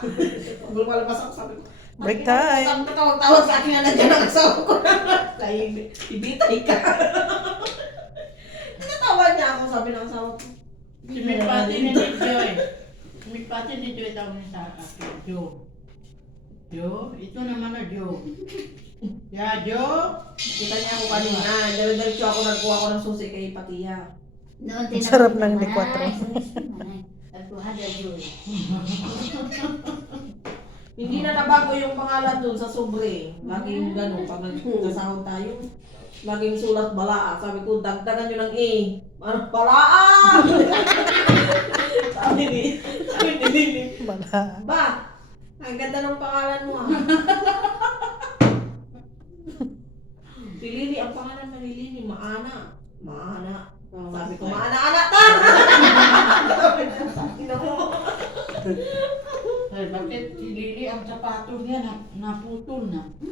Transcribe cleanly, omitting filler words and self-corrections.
Pag lumalabas ako, sabi ko, Break time. Tawag sa akin na nandiyan ang asawa ko. Dahil ibitay ka. Tinatawa niya ako, sabi ng asawa ko. Sumipati ni Joy. Sumipati ni Joy daw ni sa akin. Jo. Jo? Ito naman na Jo. Ya, Jo? Kita niya ako kanina. Diretso ako nagkuha ko ng susi kay Patiya. Noon Ang sarap ng tinawag likwatro. ko, "Manay, nagkuha na Joy." Hindi na nabago yung pangalan dun sa sobre. Laging ganun, pag nagkasahod tayo. Laging sulat balaa. Sabi ko, dagdagan nyo ng A. Ano, balaa! sabi ni Lili. Bala. Ba, ang ganda ng pangalan mo ah. Si Lili, ang pangalan na ni Lili, Maana. Maana. Sabi ko, maana-ana ta! Tingnan mo. Ay, bakit si Lily ang sapatos niya naputol na?